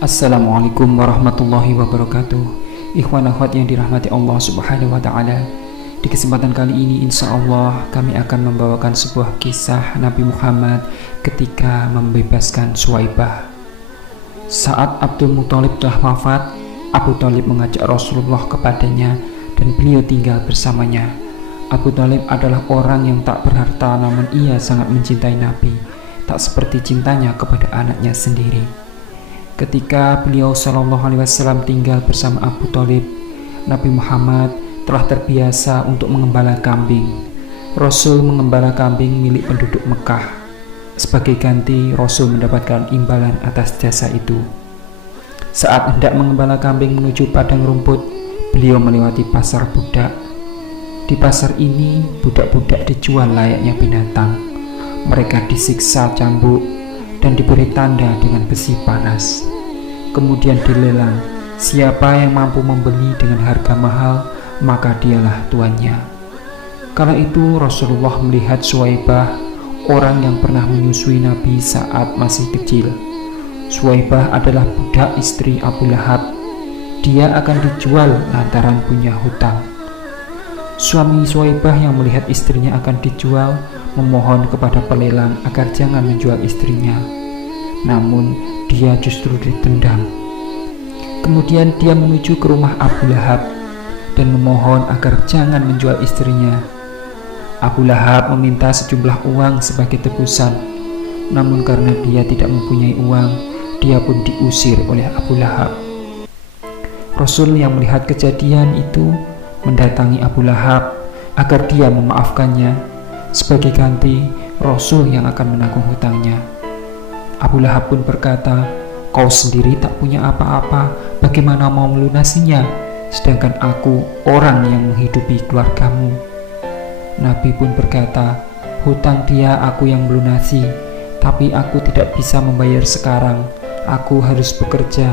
Assalamualaikum warahmatullahi wabarakatuh. Ikhwan akhwat yang dirahmati Allah subhanahu wa ta'ala, di kesempatan kali ini insya Allah kami akan membawakan sebuah kisah Nabi Muhammad ketika membebaskan Suwaibah. Saat Abdul Muthalib telah wafat, Abu Thalib mengajak Rasulullah kepadanya dan beliau tinggal bersamanya. Abu Thalib adalah orang yang tak berharta, namun ia sangat mencintai Nabi, tak seperti cintanya kepada anaknya sendiri. Ketika beliau Shallallahu Alaihi Wasallam tinggal bersama Abu Thalib, Nabi Muhammad telah terbiasa untuk mengembala kambing. Rasul mengembala kambing milik penduduk Mekah. Sebagai ganti, Rasul mendapatkan imbalan atas jasa itu. Saat hendak mengembala kambing menuju padang rumput, beliau melewati pasar budak. Di pasar ini, budak-budak dijual layaknya binatang. Mereka disiksa cambuk dan diberi tanda dengan besi panas. Kemudian dilelang. Siapa yang mampu membeli dengan harga mahal, maka dialah tuannya. Kala itu Rasulullah melihat Suwaibah, orang yang pernah menyusui Nabi saat masih kecil. Suwaibah adalah budak istri Abu Lahab. Dia akan dijual lantaran punya hutang. Suami Suwaibah yang melihat istrinya akan dijual memohon kepada pelelang agar jangan menjual istrinya. Namun dia justru ditendang. Kemudian dia menuju ke rumah Abu Lahab dan memohon agar jangan menjual istrinya. Abu Lahab meminta sejumlah uang sebagai tebusan. Namun karena dia tidak mempunyai uang, dia pun diusir oleh Abu Lahab. Rasul yang melihat kejadian itu mendatangi Abu Lahab agar dia memaafkannya. Sebagai ganti, Rasul yang akan menanggung hutangnya. Abu Lahab pun berkata, "Kau sendiri tak punya apa-apa, bagaimana mau melunasinya? Sedangkan aku orang yang menghidupi keluargamu." Nabi pun berkata, "Hutang dia aku yang melunasi, tapi aku tidak bisa membayar sekarang, aku harus bekerja."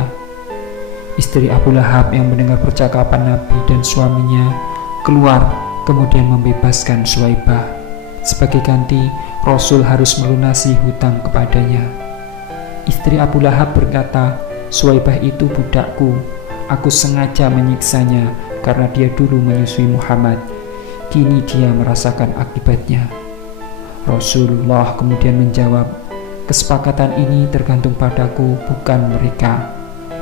Istri Abu Lahab yang mendengar percakapan Nabi dan suaminya keluar, kemudian membebaskan Suwaibah. Sebagai ganti, Rasul harus melunasi hutang kepadanya. Istri Abu Lahab berkata, "Suwaibah itu budakku. Aku sengaja menyiksanya karena dia dulu menyusui Muhammad. Kini dia merasakan akibatnya." Rasulullah kemudian menjawab, "Kesepakatan ini tergantung padaku, bukan mereka."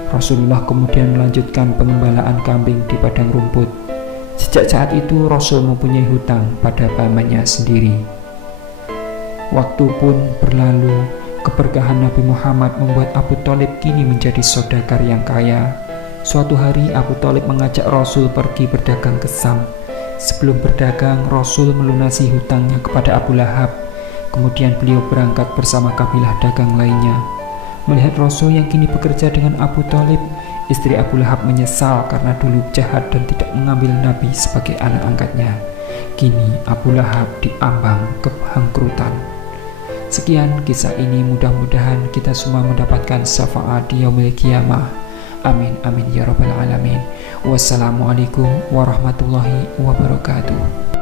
Rasulullah kemudian melanjutkan pengembalaan kambing di padang rumput. Sejak saat itu Rasul mempunyai hutang pada pamannya sendiri. Waktu pun berlalu. Keberkahan Nabi Muhammad membuat Abu Thalib kini menjadi saudagar yang kaya. Suatu hari Abu Thalib mengajak Rasul pergi berdagang ke Syam. Sebelum berdagang, Rasul melunasi hutangnya kepada Abu Lahab. Kemudian beliau berangkat bersama kabilah dagang lainnya. Melihat Rasul yang kini bekerja dengan Abu Thalib, istri Abu Lahab menyesal karena dulu jahat dan tidak mengambil Nabi sebagai anak angkatnya. Kini Abu Lahab diambang kebangkrutan. Sekian kisah ini, mudah-mudahan kita semua mendapatkan syafaat di yaumil qiyamah. Amin amin ya rabbal alamin. Wassalamualaikum warahmatullahi wabarakatuh.